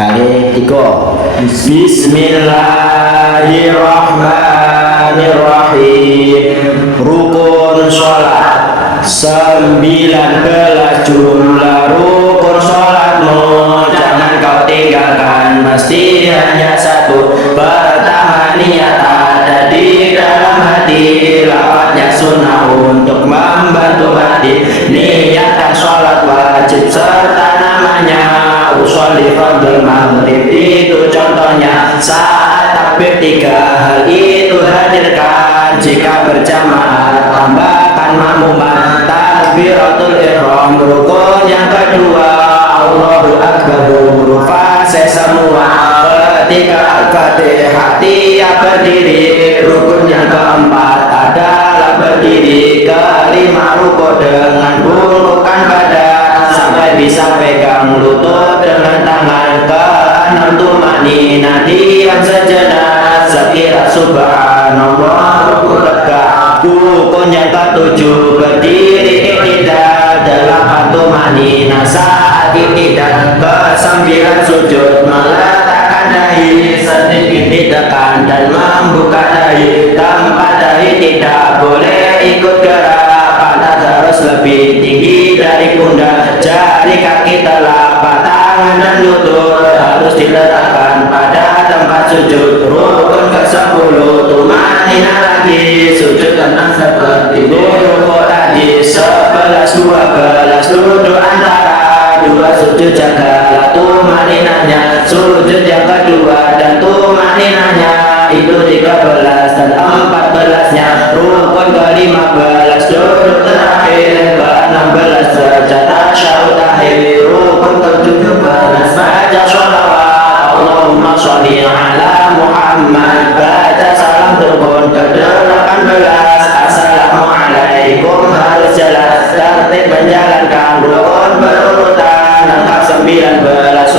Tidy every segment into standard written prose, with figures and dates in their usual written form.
Kali tiga. Bismillahirrahmanirrahim. Rukun sholat 19 jumlah rukun sholatmu, jangan kau tinggalkan, mesti hanya satu. Pertama, niat ada di dalam hati, lafadznya sunnah untuk membantu hati. Niatan sholat wajib serta namanya usolli fardhu maghrib, itu contohnya saat takbir 3 hal itu hadirkan. Jika berjamaah tambahkan makmuman takbiratul ihram. Rukun yang kedua Allahu akbar, huruf fase semua ketika al-fatihah tiap berdiri. Rukun yang keempat adalah berdiri. Kelima, rukun dengan bulukan badan sampai bisa pegang lutut dengan tangan. Keenam, tumanina diam sejenak sekira subhanallah rukun lega. Rukun yang ketujuh berdiri iktidal. 8, tumanina saat iktidal. Ke-9, sujud meletakkan dahi sedikit ditekan dan membuka dahi. Tempat dahi tidak boleh ikut gerak, pantat harus lebih tinggi dari pundak. Jari kaki telapak tangan dan lutut harus diletakkan pada tempat sujud. Rukun ke-10, tumanina lagi, sujud tenang seperti rukun tadi. 11, 12, duduk antara dua sujud, jagalah tumaninanya. Sujud yang kedua dan tumaninanya itu 13 dan 14-nya. Rukun ke-15, duduk terakhir. Ke-16, baca tasyahud akhir. Rukun ke-17, baca sholawat Allahumma sholli ala Muhammad. Baca salam. Rukun ke-18, assalamualaikum, harus jelas tertib menjalankan rukun berurutan. Lengkap 19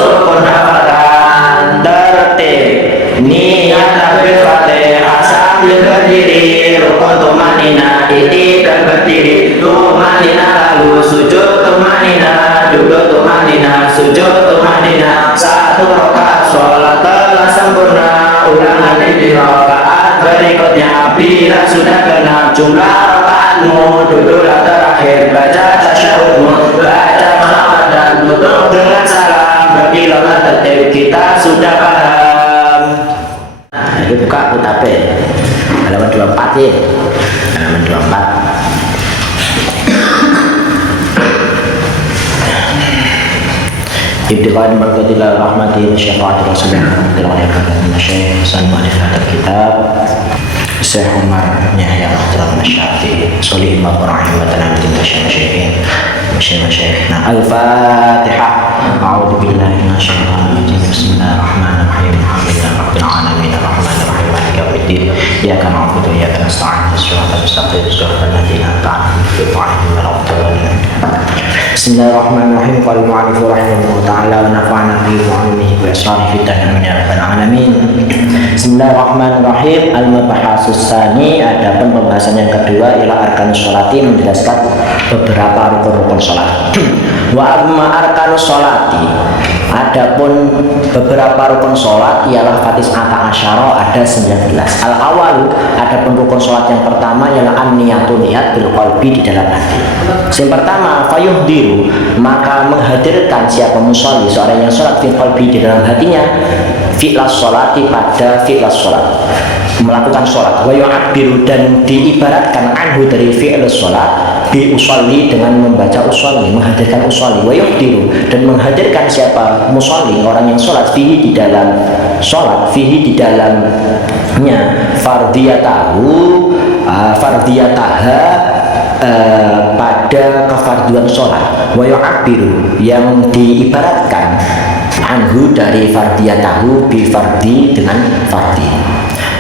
rukun hafalkan tertib. Niat takbir fatihah sambil berdiri. Rukun tumanina iktidal berdiri. Tumanina lalu sujud tumanina, duduk tumanina, sujud tumanina. 1 rakaat sholat telah sempurna. Ulangan di rakaat berikutnya. Bila sudah genap jumlah rakaatmu, duduklah terakhir, baca tasyahudmu, baca sholawat dan tutup dengan salam. Bagilah tertib, kita sudah paham. Nah, ini buka kutabe halaman 24 ya. Halaman 24. Ibtiqaan barakatillah rahmati syafaati rasulullah sallallahu alaihi wasallam. Kitab Syekh Umar Yahya Al-Syafi'i Solihin Maqra'in wa Tanamtin Tasyai'in Masyai'ina Al-Fatihah. A'udhu billahi minasyaitanir rajim. Bismillahirrahmanirrahim. Alhamdulillahi rabbil alamin arrahmanirrahim maliki yaumiddin. Iyyaka na'budu wa iyyaka nasta'in. Shiratal mustaqim shiratal ladzina an'amta 'alaihim. Bismillahirrahmanirrahim. Qala mu'allif rahimahullah ta'ala wa nafa'ana bihi wa 'ilmihi wa israfihi amin ya rabbal alamin. Bismillahirrahmanirrahim. Al-mabahasus tsani, adapun pembahasan yang kedua ialah arkanus sholati, menjelaskan beberapa rukun-rukun sholat. Wa amma arkanus sholati, adapun beberapa rukun sholat ialah fatis'ata asyara, ada 19. Al-awalu, adapun rukun sholat yang pertama ialah an-niyatu, niat bil qalbi, di dalam hati. Yang pertama, fayuhdiru, maka menghadirkan siapa musolli, seorang yang sholat fil qalbi, di dalam hatinya, fi'las sholati, pada fi'las sholat, melakukan sholat. Wa yu'abbiru, dan diibaratkan anhu dari fi'las sholat, bi usolli, dengan membaca usolli, menghadirkan usolli. Wa yuhdiru, dan menghadirkan siapa musolli, orang yang sholat, fihi, di dalam sholat, fihi, di dalamnya, fardiyatahu, fardiyataha, pada kefarduan sholat. Wa yu'abbiru, yang diibaratkan anhu dari fardiyatahu bi fardi, dengan fardi.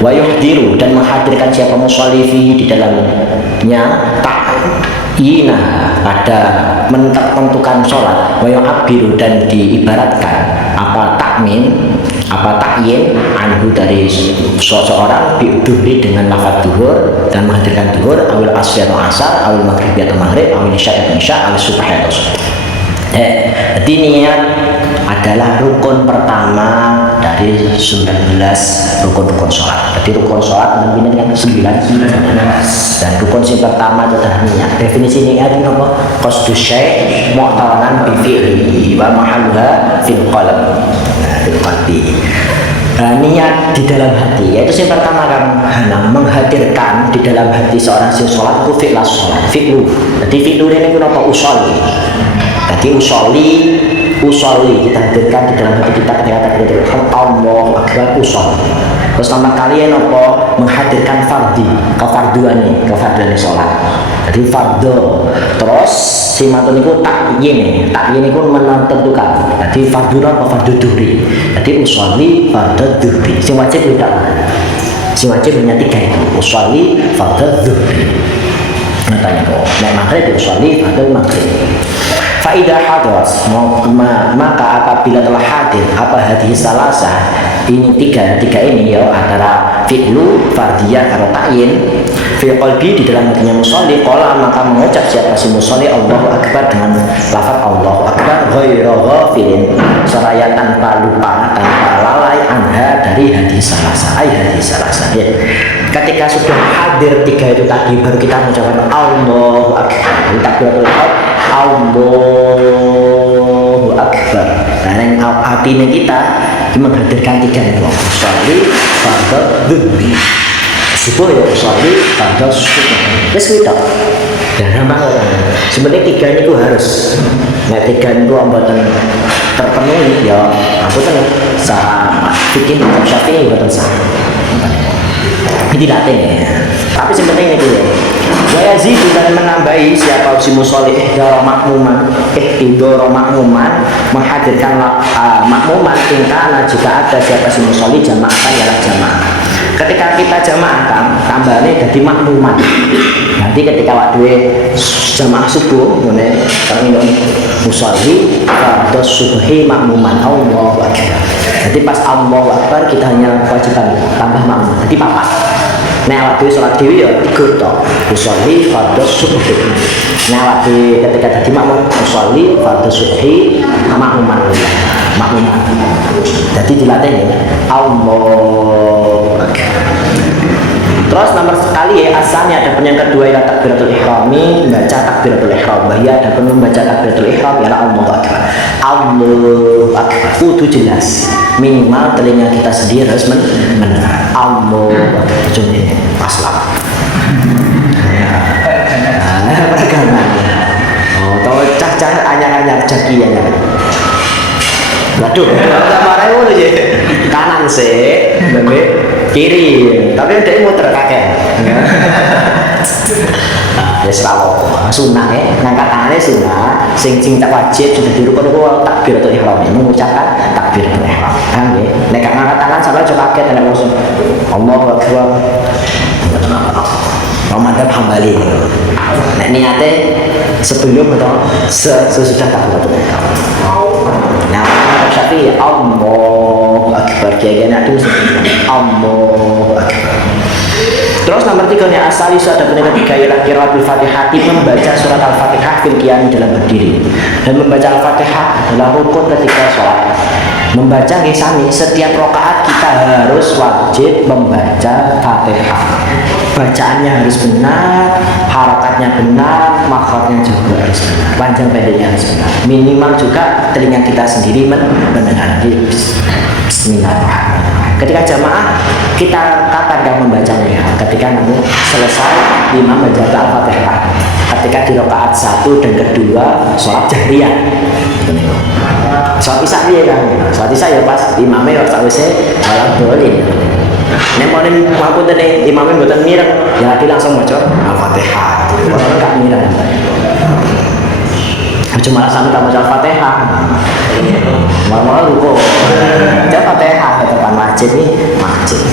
Wa yuhdiru, dan menghadirkan siapa musolli fihi, di dalamnya, ta'yina, pada menentukan sholat. Wa yu'abbiru, dan diibaratkan apa takmin, apa takyin anhu dari seseorang bi'udhuri, dengan lafaz duhur, dan menghadirkan duhur, awil asri atau asar, awil maghrib atau maghrib, awil isya atau isya, awil subah atau subah. Jadi niat adalah rukun pertama dari 19 rukun-rukun sholat. Jadi rukun sholat namanya yang 9 dan rukun yang pertama itu adalah niat. Definisi niat itu apa? Qasdu syai' mu'tawanan bi fi'lihi wa mahalluha fil qalb. Nah, fil qalbi. Niat di dalam hati, yaitu yang pertama kan menghadirkan di dalam hati seorang sing sholat itu fi'las sholat, fi'lu. Jadi fi'lu ini apa? Usolli. Jadi usolli kita hadirkan di dalam hati kita ketika takbiratul ihram, Allahu akbar, usolli. Terus nama kalian apa? Menghadirkan kefarduan sholat. Jadi fardu. Terus si matun itu takyin itu menentukan. Jadi fardu apa? Fardu duhri. Jadi usolli fardu duhri. Si wajib tidak. Si wajib hanya 3 itu. Usolli fardu duhri. Tanya kok. Nek maghrib usolli fardu maghrib. Faidah hadras maka apabila telah hadir apa hadis salasah ini tiga ini ya antara fi'lu, fardiyah, atau ta'yin fil qalbi di dalam hatinya musolli qala maka mengucap siapa si musolli Allahu akbar dengan lafaz Allahu akbar ghairu ghafilin seraya tanpa lupa tanpa lalai anha dari hadis salasah ya. Ketika sudah hadir 3 itu tadi baru kita mengucapkan Allahu akbar takbiratul ihram Allahu akbar. Nah, yang hatinya kita menghadirkan 3 itu. Sholli, fardhu, dhuhri. Subuh ya sholli, fardhu, subuh. Wis kuwi tok. Dan memang sebenarnya 3 itu harus. Nah, 3 itu mboten terpenuhi ya. Aku kan sama bikin Syafi'i mboten sah. Ini latih ya. Tapi sebenarnya ini ya. Wa yazidu dan menambahi siapa si musolli ihdara makmuman menghadirkan makmuman tingkana jika ada siapa si musolli jamaahkan ialah jamaah. Ketika kita jamaahkan tambahnya jadi makmuman. Nanti ketika waktu jamaah subuh ngene musolli pada subuhi makmuman Allahu akbar. Jadi pas Allahu akbar kita hanya kewajiban tambah makmum. Jadi papat. Nah waktu sholat dewi ya 3 toh usolli fardhu subhi. Nah waktu ketika tadi makmum usolli fardhu subhi makmuman. Jadi dilatih ya Allahu akbar. Terus nomor sekali ya asalnya ada yang kedua ialah takbiratul ihrami, membaca takbiratul ihram. Bahaya ada pun membaca takbiratul ihram ialah Allahu akbar. Allahu akbar. Itu jelas. Minimal telinga kita sendiri harus mendengar Allahu akbar. Ujungnya paslah. Peragaman. Oh, tahu cah-cah anyar-anyar jaki ya. Waduh, marah ngono ya. Kanan sih, kiri. Tapi dia muter kakek. Nah, ya selalu sunnah ya. Ngangkat tangannya sunnah. Sing tak wajib sudah dirukun itu takbiratul ihram. Mengucapkan takbiratul ihram. Paham ya? Nek ngangkat tangan sampai aja kaget nek langsung Allahu akbar. Ramadan Hambali. Nek niate sebelum atau sesudah takbiratul ihram. Nah, Syafi'i Allahu akbar kiai-kiai itu Allahu akbar. Terus nomor 3 nya asal isu ada pendapat 3 ialah qiraatul Fatihah, membaca surat Al-Fatihah fil qiyam dalam berdiri. Dan membaca Al-Fatihah adalah rukun ketika sholat. Membaca sami setiap rakaat kita harus wajib membaca Fatihah. Bacaannya harus benar, harakatnya benar, makhrajnya juga harus benar, panjang pendeknya harus benar. Minimal juga telinga kita sendiri mendengar. Bismillahirrahmanirrahim. Ketika jamaah kita kapan yang membacanya? Ketika nanti selesai imam membaca Al-Fatihah. Ketika di rakaat 1 dan kedua sholat jahriyah. Sholat isya dia kan. Sholat isya ya pas imamnya harus awise malah boleh. Nek mau mampu tadi imamnya buatan mirip, ya langsung baca Al-Fatihah. Orang enggak mirip. Cuma sampai tak baca Al-Fatihah. Malah ruko. Baca Fatihah ke depan masjid nih, masjid.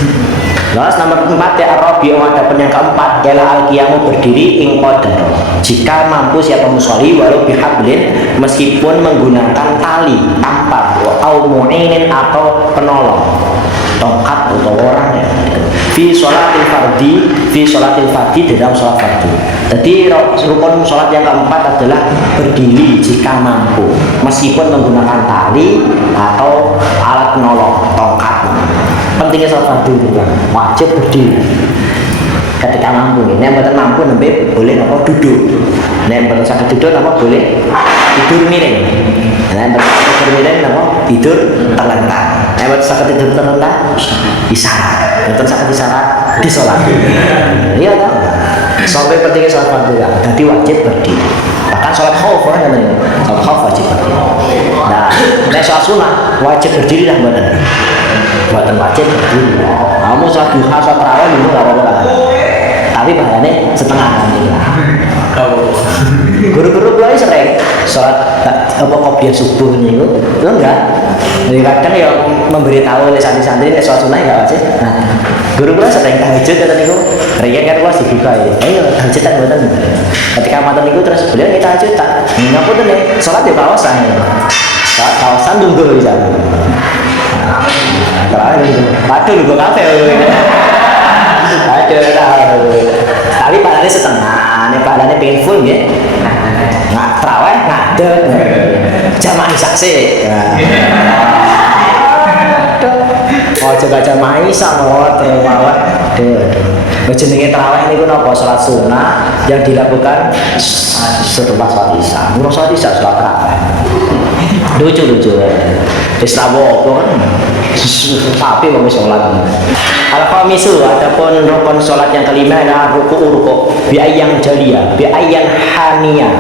Terus nomor 4 ya Arabi ada yang keempat ialah al-qiyamu berdiri ing qadar. Jika mampu siapa musolli walau bihablin meskipun menggunakan tali tampar atau mu'inin atau penolong tongkat atau orang ya fi sholatil fardi dalam sholat fardu. Jadi rukun sholat yang keempat adalah berdiri jika mampu, meskipun menggunakan tali atau alat penolong, tongkat. Pentingnya sholat fardu itu kan, wajib berdiri ketika mampu. Nek mboten mampu nembe boleh apa duduk. Nek mboten saged duduk apa boleh tidur miring. Nek mboten tidur miring apa tidur terlentang. Nek mboten saged tidur terlentang isyarat. Mboten saged isyarat disolati. Iya toh? Sampai pentingnya sholat fardu ya. Jadi wajib berdiri. Bahkan sholat khauf kan namanya. Sholat khauf wajib berdiri. Nah, nek sholat sunah wajib berdiri lah mboten. Mboten wajib berdiri. Kamu sholat duha, sholat tarawih itu enggak apa-apa. Tapi bahannya setengah nanti lah. Guru-guru gue sering sholat apa kopiah subuh nih, itu enggak. Jadi kadang ya memberitahu oleh santri-santri nih sholat sunnah enggak wajib. Nah, guru gue sering tahajud kata niku, riyen kan kelas dibuka ya. Ayo tahajudan mboten. Ketika matur niku terus beliau kita tahajudan. Ngapa tuh nih sholat di kawasan ya. Kawasan tunggu bisa. Terakhir itu, waduh lu gue kafe. Tapi padanya setengah, nih padanya pengen full ya. Nggak terawih, ngadeg. Jamaah saksi. Oh coba jamaah isa mau terawih. Jenenge terawih ini kan apa? Sholat sunnah yang dilakukan setelah sholat isya. Murah sholat isya sholat terawih. Lucu ya. Islawo kan tapi mau sholat. Al-khamisu, adapun rukun sholat yang kelima adalah ruku bi ayyan jaliyah, bi ayyan haniyah.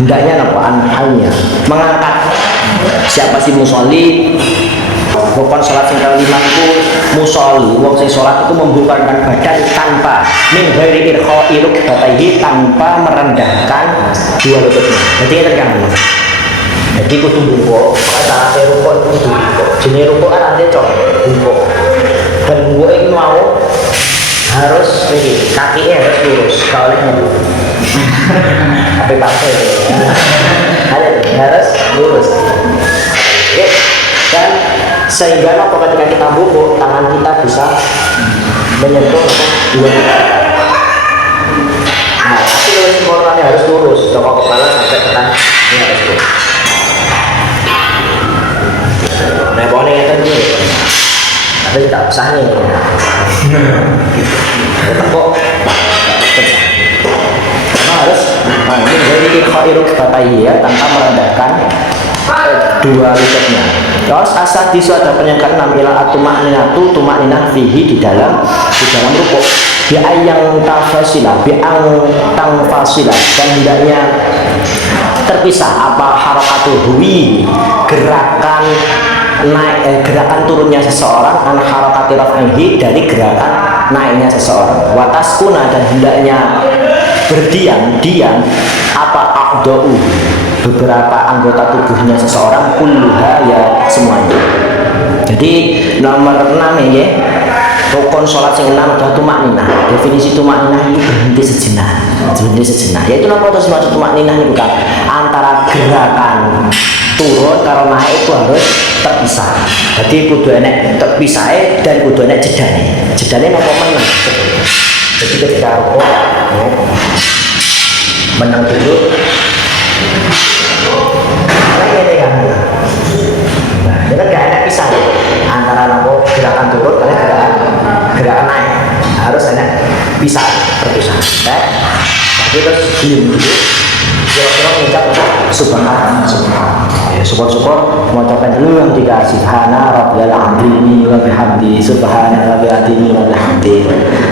Hendaknya apa? Anhalnya mengangkat siapa sih musolli. Rukun sholat yang kelima itu musolli, wong sing sholat itu membubarkan badan tanpa min ghairi irkha'i rukbatayhi, tanpa merendahkan dua lututnya. Jadi itu kan. Jadi kudu bungkuk, cara rukun kudu bungkuk. Jenis rukun kan artinya cok bungkuk. Dan bungkuk ini mau harus ini kakinya harus lurus, kalau oleh ngeluh. Tapi pakai harus lurus. Oke. Dan sehingga apa ketika kita bungkuk, tangan kita bisa menyentuh dua kita. Nah, tapi kalau sempurnanya harus lurus, dari kepala sampai ke tangan ini harus lurus. Nah, boleh ya kan ini, tapi tidak usah nih. Kok karena harus menjadi ikhairu batai ya, tanpa merendahkan dua lututnya. Terus asal disu ada penyangkaan 6 ila atumakninatu tumakninah fihi di dalam rukuk. Bi'ang yang tafasilah, bi'ang tangfasilah, dan hendaknya terpisah apa harakatul huwi, gerakan naik gerakan turunnya seseorang, an harakati raf'ihi, dari gerakan naiknya seseorang. Wataskuna, dan hendaknya diam apa aqda'u, beberapa anggota tubuhnya seseorang, kulluha ya semuanya. Jadi nomor 6 ya, rukun sholat yang 6 adalah tumakninah. Definisi tumakninah itu berhenti sejenak. Yaitu apa terus maksud tumakninah ini? Bukan antara gerakan turun kalau naik itu harus terpisah. Jadi kudu enek terpisah dan kudu enek jedane apa menang. Jadi ketika rukun menang dulu. Ini kan. Nah, itu gak enak pisah antara nopo gerakan turun dan gerakan naik, harus enak bisa terpisah. Jadi terus diam dulu, kira-kira mengucap subhanallah. Ya, syukur mau ucapkan dulu yang dikasih subhana rabbiyal azimi wa bihamdi, subhana rabbiyal azimi wa bihamdi,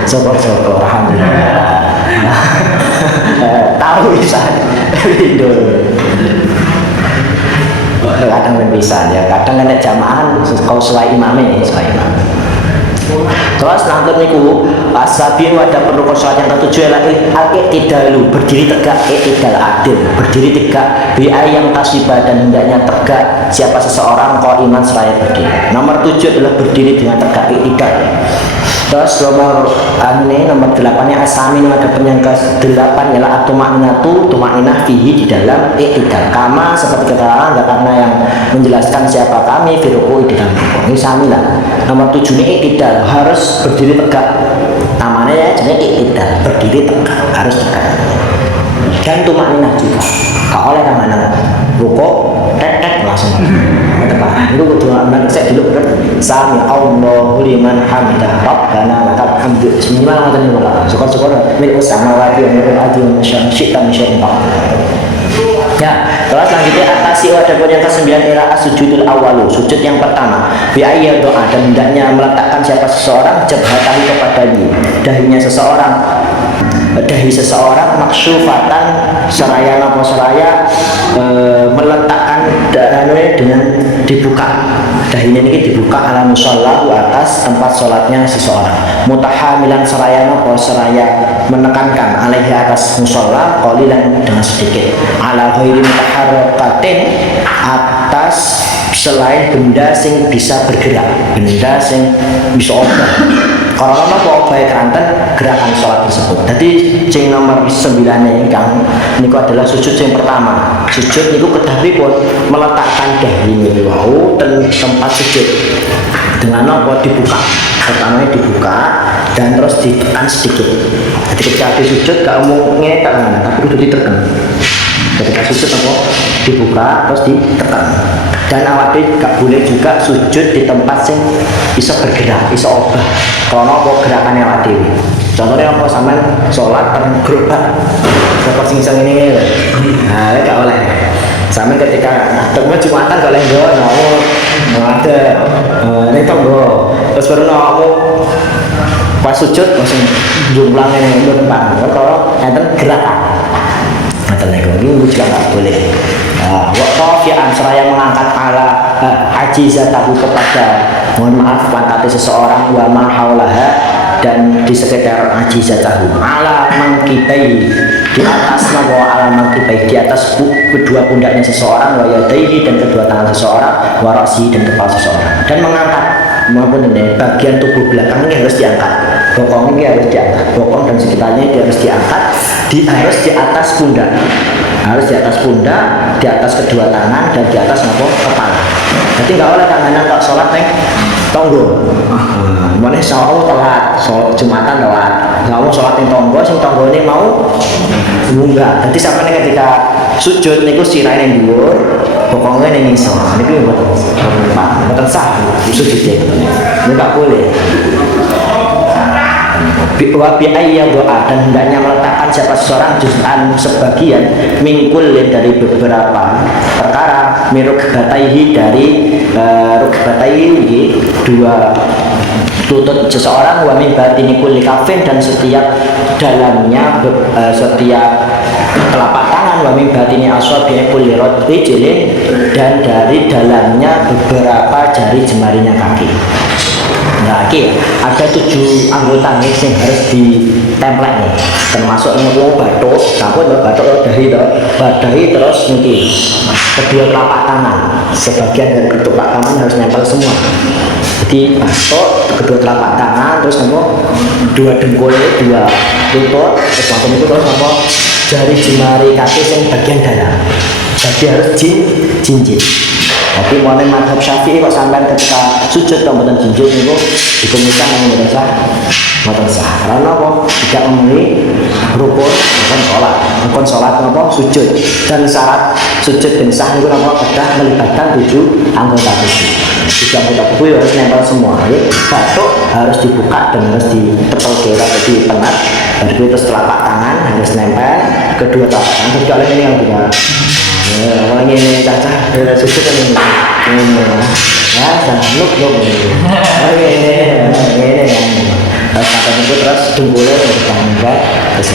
syukur alhamdulillah. Tahu bisa itu. Kadang bisa ya, kadang ada jamaah kau selai imamnya, selai imam. Terus nanti niku asabi ada perlu sholat yang ketujuh adalah al-i'tidalu, berdiri tegak, i'tidal adil, berdiri tegak, bi'a yang tasibah, dan hendaknya tegak siapa seseorang kau iman seraya berdiri. Nomor 7 adalah berdiri dengan tegak, i'tidal. Terus nomor 8-nya asamin, ada yang ke-8 ialah atumakninatu, tumakninah fihi, di dalam i'tidal. Kama seperti keterangan karena yang menjelaskan siapa kami firuku di dalam rukun. Ini samilah. Nomor 7 ini i'tidal, harus berdiri tegak. namanya ya jenis iktidal, berdiri tegak, harus tegak. Dan tumakninah juga gak oleh namanya rukuk tek langsung tepat. Itu kudu nang sik dulu kan sami Allahu liman hamidah rabbana lakal hamdu minimal ngoten niku lah. Syukur-syukur mil samawati wa mil ardi wa masyai'ta min ya, terus selanjutnya atasi adapun yang ke-9 ila as-sujudul awalu, sujud yang pertama. Bi ayya doa, dan hendaknya meletakkan siapa seseorang jabhatahu kepada dahinya seseorang. Dahi seseorang maksyufatan seraya napa seraya meletakkan dahinya dengan dibuka. Dahinya ini dibuka ala musallahu atas tempat sholatnya seseorang. Mutahamilan seraya napa seraya menekankan alaihi atas musalla qalilan dengan sedikit. Ala ghairi mutaharrakatin atas selain benda sing bisa bergerak, benda sing bisa obah. Karena apa obah keranten gerakan sholat tersebut. Jadi sing nomor 9 ingkang niku adalah sujud yang pertama. Sujud niku kedahipun meletakkan dahi niku wau ten tempat sujud. Dengan apa dibuka. Pertamanya dibuka dan terus ditekan sedikit. Jadi ketika sujud gak umum ngetek tapi kudu ditekan. Ketika sujud apa dibuka terus ditekan. Dan awake gak boleh juga sujud di tempat sing bisa bergerak, bisa obah. Karena apa gerakannya awake dhewe. Contohnya apa sampean salat gerobak. Seperti sing iseng ini. Nah, gak oleh. Sampean ketika temen Jumatan gak oleh nggo ada ning tonggo. Terus baru kamu pas sujud langsung jumlah ini depan. Kalau enten gerakan. Ngaten niku juga gak boleh. Waktu seraya mengangkat ala ajizatahu kepada mohon maaf pangkatnya seseorang wa ma haulaha dan di sekitar ajizatahu ala mangkibai di atas nama ala mangkibai di atas kedua pundaknya seseorang wa yadaihi dan kedua tangan seseorang wa ra'sihi dan kepala seseorang dan mengangkat maupun bagian tubuh belakang ini harus diangkat, bokong ini harus diangkat, bokong dan sekitarnya ini harus diangkat, harus di atas pundak, harus di atas pundak, di atas kedua tangan dan di atas kepala. Jadi nggak oleh tanganan kok sholat neng tonggo. Mana sholat telat, sholat Jumatan telat. Nggak mau sholat neng tonggo, sing tonggo ini mau enggak. Jadi sampai ketika sujud niku sirah neng dhuwur, bokongnya neng ngisor. Niku mboten sah sujudnya. Ini nggak boleh. Wa bi ayya doa dan hendaknya meletakkan siapa seseorang juz'an sebagian mingkulin dari beberapa perkara miruk bataihi dari rukbataihi dua lutut seseorang wa min batini kulli kafin dan setiap dalamnya setiap telapak tangan wa min batini asabi'i kulli rijlin dan dari dalamnya beberapa jari jemarinya kaki. Nah, ada 7 anggota nih yang harus ditemplek nih, termasuk yang batuk, campur batuk dahi terus mungkin kedua telapak tangan, sebagian dari telapak tangan harus nempel semua. Jadi batuk kedua telapak tangan, terus dua dengkul, dua lutut, terus macam itu terus jari jemari kaki yang bagian dalam. Jadi harus jinjit. Tapi mulai madhab syafi'i kok sampai ketika sujud dan jinjit itu dikemukan yang mboten sah. Karena apa? Tidak memenuhi rukun sholat sujud dan syarat sujud dan sah itu apa? Kedah melibatkan 7 anggota tubuh. 7 anggota tubuh harus nempel semua. Batuk harus dibuka dan harus ditepel gerak jadi penat. Dan terus telapak tangan harus nempel kedua telapak tangan. Jadi kalau ini yang juga orang ini caca sujud kan ini ya nuk ini terus kata itu terus dengkulnya bertambah terus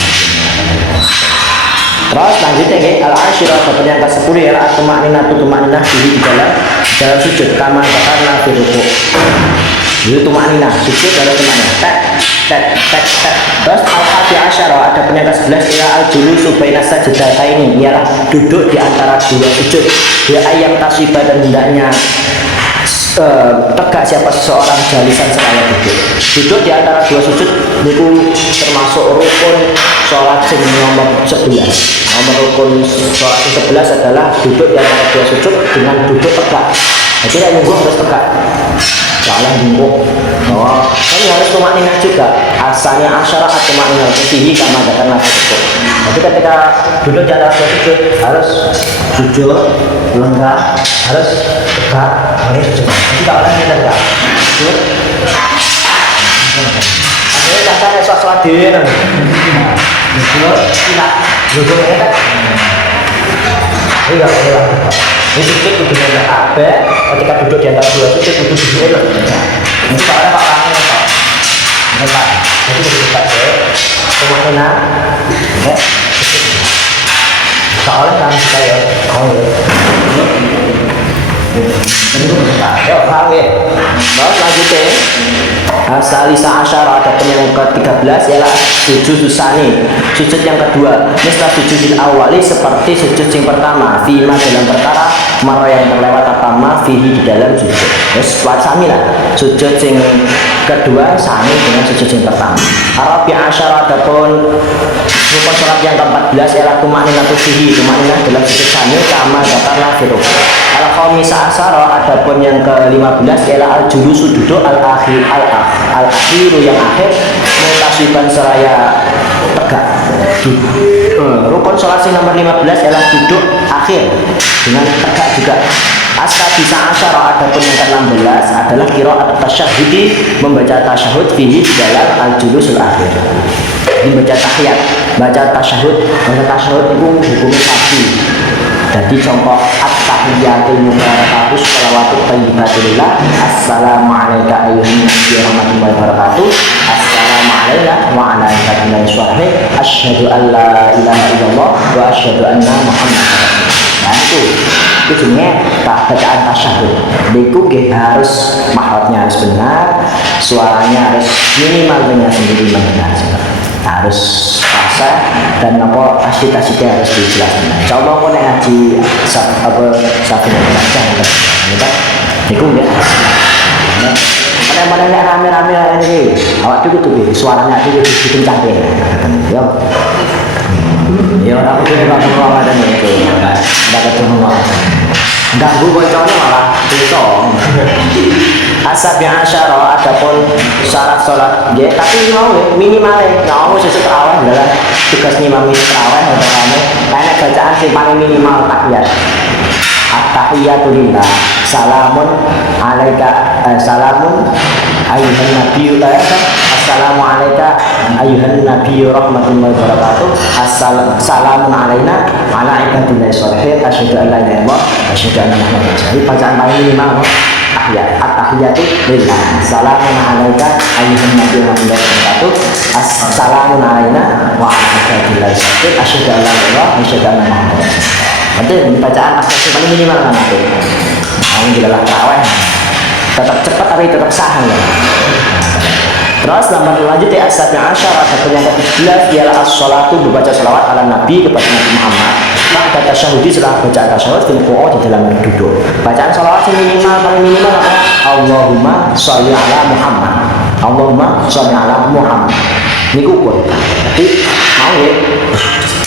lanjutnya al-ashirah atau yang ke-10 ialah tumakninah di dalam sujud kama karena firukuk itu tumakninah sujud harus tumakninah tek terus al-hadi asyara ada yang ke-11 ialah al-julusu baina sajdataini ialah duduk di antara dua sujud dia ayam tasibah dan hendaknya tegak siapa seseorang jalisan seraya duduk di antara dua sujud itu termasuk rukun sholat nomor 11. Nomor rukun sholat 11 adalah duduk di antara dua sujud dengan duduk tegak. Jadi yang nunggu harus tegak. Soalnya nunggu bahwa tapi harus tumakninah juga. Asalnya asyara atau tumakninah fihi kama katakan itu. Jadi ketika duduk di atas sujud harus sujud lenggah, harus tegak, harus sujud. Jadi kalau orang kita tegak sujud, akhirnya kasarnya sholat diri kan. Sujud, tidak, duduk ya kan. Ini nggak boleh lah. Ini sujud kudu nembak kabeh. Ketika duduk di atas dua sujud kudu duduknya loh. Ini soalnya pak kami pak. Nembak. Jadi kudu nembak deh. Tumakninah. Ya. Soalnya kan kita ya. Oh ya. Ya, paham ya. Terus lanjutnya. Salisa asyara adapun yang ke-13 ialah sujud susani, sujud yang kedua. Misal sujud awali seperti sujud yang pertama, fima dalam perkara mara yang terlewat apa ma fihi di dalam sujud. Terus sami lah. Sujud yang kedua sami dengan sujud yang pertama. Arabi asyara adapun rukun salat yang ke-14 ialah tumakninah fihi, tumakninah dalam sujud sami kama zakarna firu. Al-khamisa asyara adapun yang ke-15 ialah al-julusu duduk al-akhiru yang akhir mutasiban seraya tegak. Rukun sholat yang nomor 15 ialah duduk akhir dengan tegak juga. As-sadisa asyara adapun yang ke-16 adalah qiraat tasyahudi, membaca tasyahud fihi di dalam al-julusul akhir. Membaca tahiyat, baca tasyahud. Baca tasyahud itu hukumnya satu. Jadi contoh at-tahiyatul mubarakatuh sholawatut thayyibatulillah. Assalamu alayka ayyuhan nabiyyu warahmatullahi wabarakatuh. Assalamu alayna wa ala ibadillahi sholihin. Asyhadu an la ilaha illallah wa asyhadu anna muhammadar rasulullah. Nah itu jenisnya bacaan tasyahud. Itu harus mahrotnya harus benar, suaranya harus minimal dengan sendiri mendengar. Harus rasa dan apa asli-aslinya harus dijelaskan. Coba mau ngaji apa satu baca gitu. Itu enggak. Mana rame-rame ini. Awak dulu tuh suaranya itu dikencang ya. Yo. Ya aku tuh enggak mau ada nih itu. Enggak ketemu. Ganggu bocornya malah besok. Asab yang asyara adapun syarat sholat ya, tapi mau minimal mau sesuatu terawih adalah tugas imam ini terawih atau kamu karena bacaan sih paling minimal tahiyat. At-tahiyatulillah, salamun alaika, salamun ayyuhan nabiyyu, assalamu alaika ayyuhan nabiyyu rahmatullahi wabarakatuh. Assalamun alaina ala ibadillahi sholihin. Asyhadu an la ilaha illallah wa asyhadu anna muhammadar rasulullah. Jadi bacaan paling minimal tahiyat. At-tahiyatu lillah, salamun alaika ayyuhan nabiyyu rahmatullahi wabarakatuh. Assalamun alaina wa ala ibadillahi sholihin. Asyhadu an la ilaha illallah wa asyhadu anna muhammadar rasulullah. Nanti bacaan asal paling minimal kan itu. Kamu jelas terawih. Tetap cepat tapi tetap sah ya. Terus lambat lanjut ya asal yang asyara adapun yang ke-11 ialah as-sholatu membaca sholawat ala Nabi kepada Nabi Muhammad. Ba'da tasyahudi setelah baca tasyahud fil qu'ud di dalam duduk. Bacaan sholawat yang minimal paling minimal apa? Allahumma sholli ala Muhammad. Allahumma sholli ala Muhammad. Ini ukur. Jadi mau ya.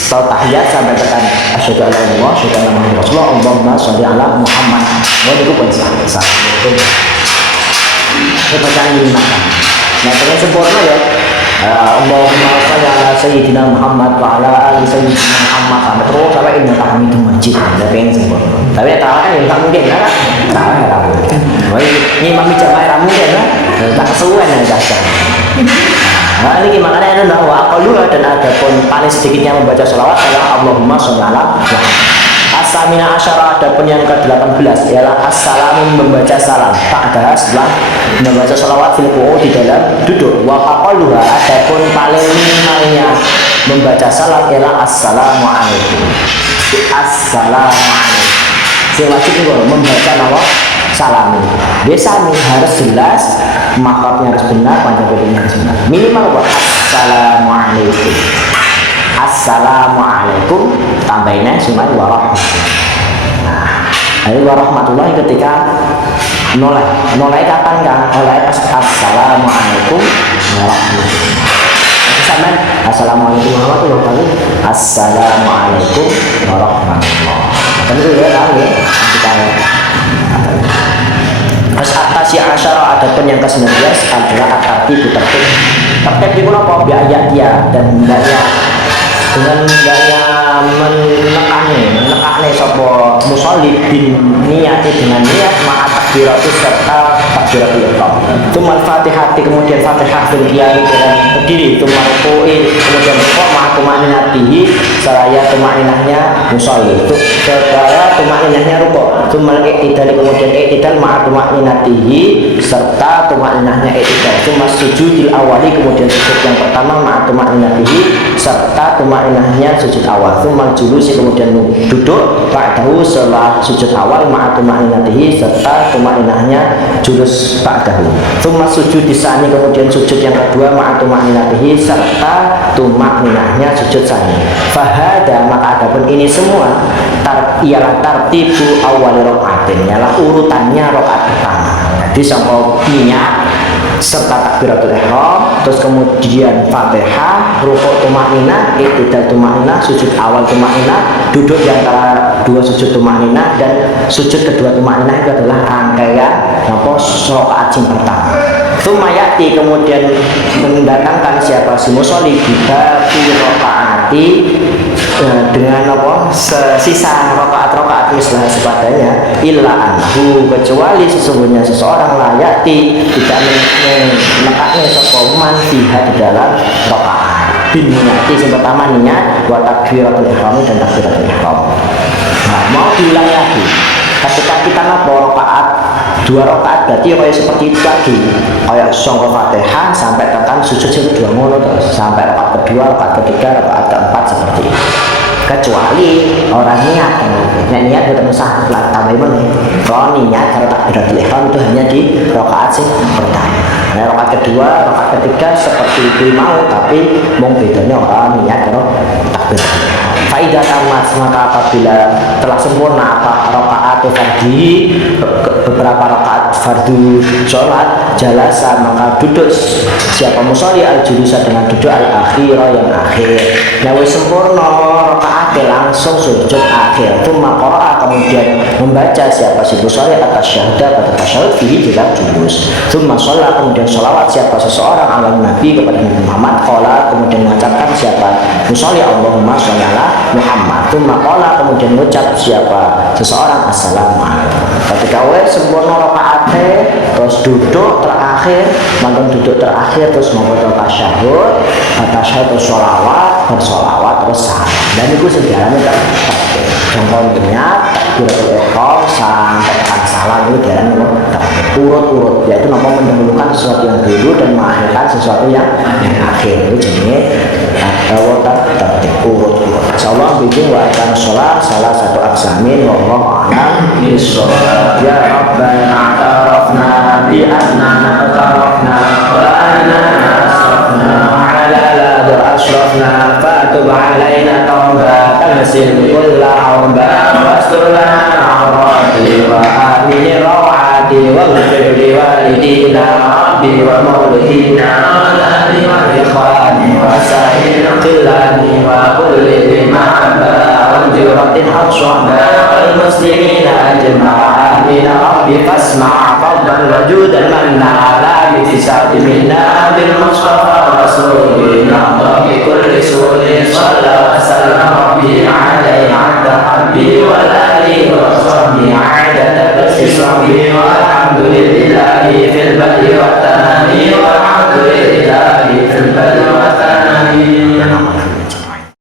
Kalau tahiyat sampai tekan asyhadu an la ilaha illallah, asyhadu anna muhammadar rasulullah, Allahumma sholli ala Muhammad. Oh itu pun sah. Itu bacaan minimal. Nah, dengan sempurna ya. Allahumma sholli ala sayyidina Muhammad wa ala ali sayyidina Muhammad sampai terus sampai innaka hamidum majid. Ada pengen sempurna. Tapi ya tahu kan ya tak mungkin kan? Tahu ya tahu. Wah, ini mami jamaah mungkin kan? Tak kesuwen ya dasar. Nah ini gimana ini bahwa kalau dan ada pun paling sedikitnya membaca sholawat adalah Allahumma sholli ala Muhammad. As-samina asyara adapun yang ke-18 ialah as-salamu membaca salam ba'da setelah membaca sholawat fil qu'ud di dalam duduk. Wa aqalluha adapun paling minimalnya membaca salam ialah assalamu alaikum. Assalamu alaikum. Sing wajib itu membaca nama salam ini. Biasa nih harus jelas, makrotnya harus benar, panjang lebarnya harus benar. Minimal buat assalamualaikum. Assalamualaikum tambahinnya cuma warahmatullahi. Nah, dari warahmatullahi ketika nolai kapan kan? Oleh assalamualaikum warahmatullahi. Sama assalamualaikum warahmatullahi wabarakatuh. Assalamualaikum warahmatullahi wabarakatuh. Kan itu ya tahu ya kita. Terus atas Tasi asyara adapun yang ke-19 adalah at-tartib tertib. Tertib itu apa? Biaya dia dan hendaknya dengan hendaknya menekane sapa musolli bin niati dengan niat ma'a takbiratus serta takbiratul ihram. Tumal Fatihah kemudian Fatihah fil qiyam dengan berdiri, tumal ruku'i kemudian rukuk ma'a tumaninatihi seraya tumaninahnya musolli. Itu seraya tumaninahnya rukuk. Tumal i'tidal kemudian i'tidal ma'a tumaninatihi serta tumaninahnya i'tidal. Tumal sujudil awali kemudian sujud yang pertama ma'a tumaninatihi serta tumaninahnya sujud awal. Tumal julusi kemudian duduk ba'dahu setelah sujud awal ma'a tumaninatihi serta tumaninahnya julus ba'dahu. Tumal sujud disani kemudian sujud yang kedua ma'a tumaninatihi serta tumaninahnya sujud sani. Fahada maka adapun ini semua ialah tartibu awal rokaatin, ialah urutannya rokaat pertama. Jadi sampai niat serta takbiratul ihram, terus kemudian Fatihah, rukuk tumaninah, i'tidal tumaninah, sujud awal tumaninah, duduk di antara dua sujud tumaninah, dan sujud kedua tumaninah itu adalah rangkaian rakaat yang pertama. Tumayati kemudian mendatangkan siapa si musolli kita fi rakaati dengan sisa rakaat mislah sepadanya illa anhu kecuali sesungguhnya seseorang layati tidak menekaknya sokoman fiha di dalam rakaat bin niati yang pertama niat wa takbiratul ihram dan takbiratul ihram. Nah, mau diulang lagi ketika kita rakaat dua rakaat berarti kayak seperti itu lagi, kayak songko Fatihah sampai tekan sujud kedua ngono terus sampai rakaat kedua, rakaat ketiga, rakaat keempat seperti itu. Kecuali orang niat, niat itu sah lah tambah mana? Kalau niat kalau takbiratul ihram itu hanya di rakaat pertama. Nah, rakaat kedua, rakaat ketiga seperti itu mau, tapi mau bedanya orang niat kalau takbiratul ihram. Faidah tamat maka apabila telah sempurna apa rakaat fardhi beberapa rakaat fardu sholat jalasa maka duduk siapa musolli al-julusa dengan duduk al-akhirah yang akhir. Nah wis sempurna rakaat langsung sujud akhir. Tsumma qara'a kemudian membaca siapa si musolli atas syahadat pada tasyahud fihi dalam julus. Tsumma sholat kemudian sholawat siapa seseorang ala Nabi kepada Nabi Muhammad qala kemudian mengucapkan siapa musolli Allahumma sholli ala Muhammad. Tsumma qala kemudian mengucap siapa seseorang assalamualaikum. Ketika sempurna rakaatnya terus duduk terakhir, mantan duduk terakhir terus membaca tasyahud, terus sholawat, bersolawat terus salam. Dan itu sejalannya tertib. Contohnya takbiratul ihram sampai tekan salam itu jalan urut-urut, yaitu mendahulukan sesuatu yang dulu dan mengakhirkan sesuatu yang akhir. Itu jenis tertib urut-urut. Insyaallah bikin wa akan sholat salah satu aksamin wallahu a'lam bishawab. Ya Rabbana tarafna bi annana tarafna wa anna asrafna ala la asrafna fatub alaina tawbatan nasil kulla awba wastur lana awrati wa amin rawati wa ghfir li walidina rabbi wa maulidina wa li wa ikhwani wa sa'ir qillani wa kulli وانجرت حرشنا والمسلمين أجمعين ربي فاسمع فضلا وجودا منا لا بتسعة منا بالمصطفى رسولنا بكل سور صلى وسلم ربي عليه عبد حبي والآله وصحبه عادة بس ربي والحمد لله في البدء والتمام